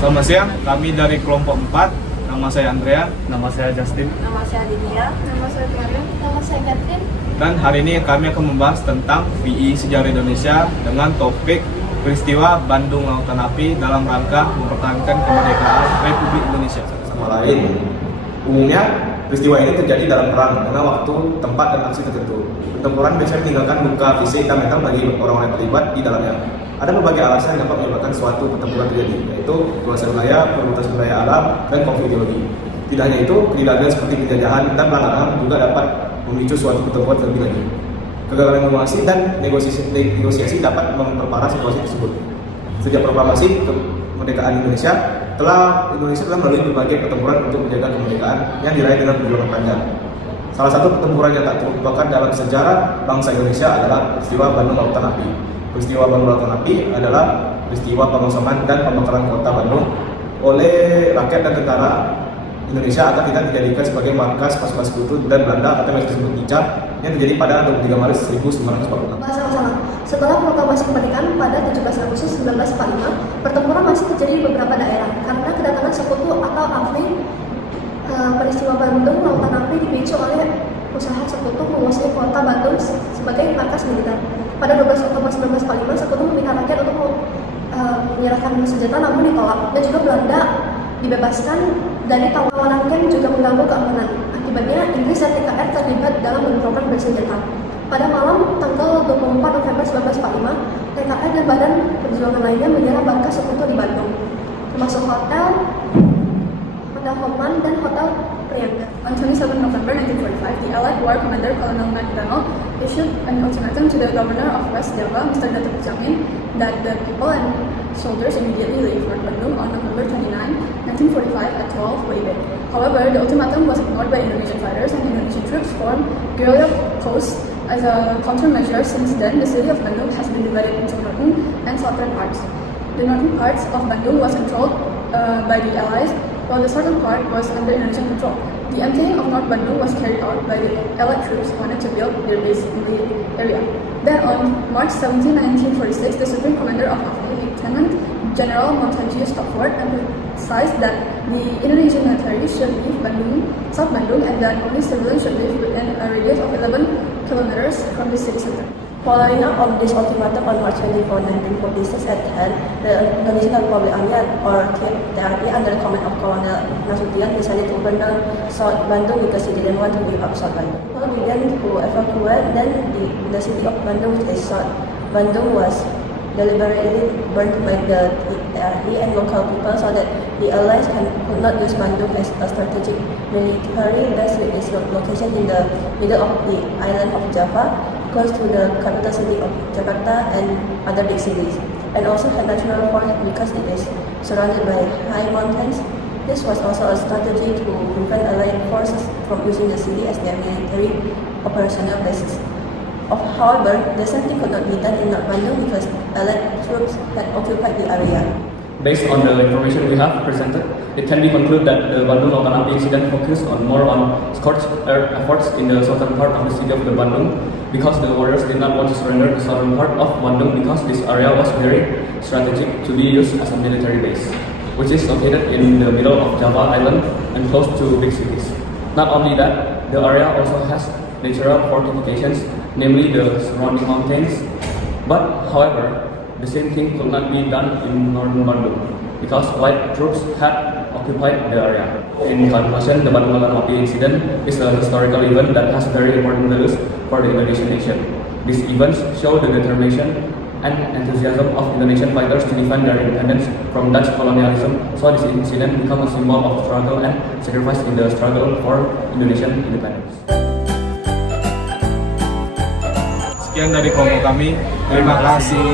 Selamat siang, kami dari kelompok 4. Nama saya Andrea. Nama saya Justin. Nama saya Dinia. Nama saya Karin. Nama saya Catherine. Dan hari ini kami akan membahas tentang PI Sejarah Indonesia dengan topik peristiwa Bandung Lautan Api dalam rangka mempertahankan kemerdekaan Republik Indonesia. Sama lain, umumnya peristiwa ini terjadi dalam perang dengan waktu, tempat, dan aksi tertentu. Pertempuran biasanya meninggalkan luka fisik dan mental bagi orang-orang yang terlibat di dalamnya. Ada berbagai alasan yang dapat menyebabkan suatu pertempuran terjadi, yaitu luasan wilayah, perebutan sumber daya alam, dan konflik ideologi. Tidak hanya itu, ketidakhadiran seperti penjajahan dan pelanggaran juga dapat memicu suatu pertempuran terlebih lagi. Kegagalan diplomasi dan negosiasi dapat memperparah situasi tersebut. Sejak proklamasi kemerdekaan Indonesia telah melalui berbagai pertempuran untuk menjaga kemerdekaan yang diraih dengan perjuangan panjang. Salah satu pertempuran yang tak terlupakan dalam sejarah bangsa Indonesia adalah peristiwa Bandung Lautan Api. Peristiwa Bandung Lautan Api adalah peristiwa pengosongan dan pembakaran kota Bandung oleh rakyat dan tentara Indonesia agar tidak dijadikan sebagai markas pasukan sekutu dan Belanda atau yang disebut ICA yang terjadi pada 23 Maret 1946. Sama-sama. Setelah proklamasi kemerdekaan pada 17 Agustus 1945, pertempuran masih terjadi di beberapa daerah karena kedatangan sekutu atau AFRI. Peristiwa Bandung Lautan Api dipicu oleh usaha sekutu menguasai kota Bandung sebagai markas militer. Pada 12 Oktober 1945, sekutu meminta rakyat untuk menyerahkan senjata namun ditolak, dan juga Belanda dibebaskan dari tawanan camp juga mengganggu keamanan. Akibatnya Inggris dan TKR terlibat dalam bentrokan bersenjata. Pada malam tanggal 24 November 1945, TKR dan Badan Perjuangan lainnya menyerang markas sekutu di Bandung, termasuk Hotel Homan dan Hotel Priangga. On 27 November 1945, the Allied War Commander Colonel MacDonald issued an ultimatum to the governor of West Java, Mr. Datuk Jamin, that the people and soldiers immediately leave Fort Bandung on November 29, 1945 at 12 WIB. However, the ultimatum was ignored by Indonesian fighters, and Indonesian troops formed guerrilla posts as a countermeasure. Since then, the city of Bandung has been divided into northern and southern parts. The northern parts of Bandung was controlled by the Allies, while the southern part was under Indonesian control. The emptying of North Bandung was carried out by the Allied troops who wanted to build their base in the area. Then on March 17, 1946, the Supreme Commander of AFRI, Lieutenant General Montague Stopford, emphasized that the Indonesian military should leave South Bandung, and that only civilians should live within a radius of 11 kilometers from the city center. Following up on this ultimatum on March 24, 1946 at 10, the Indonesian Republic Army or TRI under the command of Colonel Nasution decided to burn down South Bandung because they didn't want to give up South Bandung. People began to evacuate, then the city of Bandung, which is South Bandung, was deliberately burned by the TRI and local people so that the Allies could not use Bandung as a strategic military base with its location in the middle of the island of Java, close to the capital city of Jakarta and other big cities, and also had natural force because it is surrounded by high mountains. This was also a strategy to prevent Allied forces from using the city as their military operational basis. However, the same thing could not be done in North Bandung because Allied troops had occupied the area. Based on the information we have presented, it can be concluded that the Bandung Lautan Api incident focused more on scorched earth efforts in the southern part of the city of the Bandung, because the warriors did not want to surrender the southern part of Bandung because this area was very strategic to be used as a military base, which is located in the middle of Java Island and close to big cities. Not only that, the area also has natural fortifications, namely the surrounding mountains. But however, the same thing could not be done in northern Bandung because white troops had occupied the area. In conclusion, the Bandung Lautan Api incident is a historical event that has very important values for the Indonesian nation. These events show the determination and enthusiasm of Indonesian fighters to defend their independence from Dutch colonialism, so this incident becomes a symbol of struggle and sacrifice in the struggle for Indonesian independence. Sekian dari kelompok kami. Terima kasih.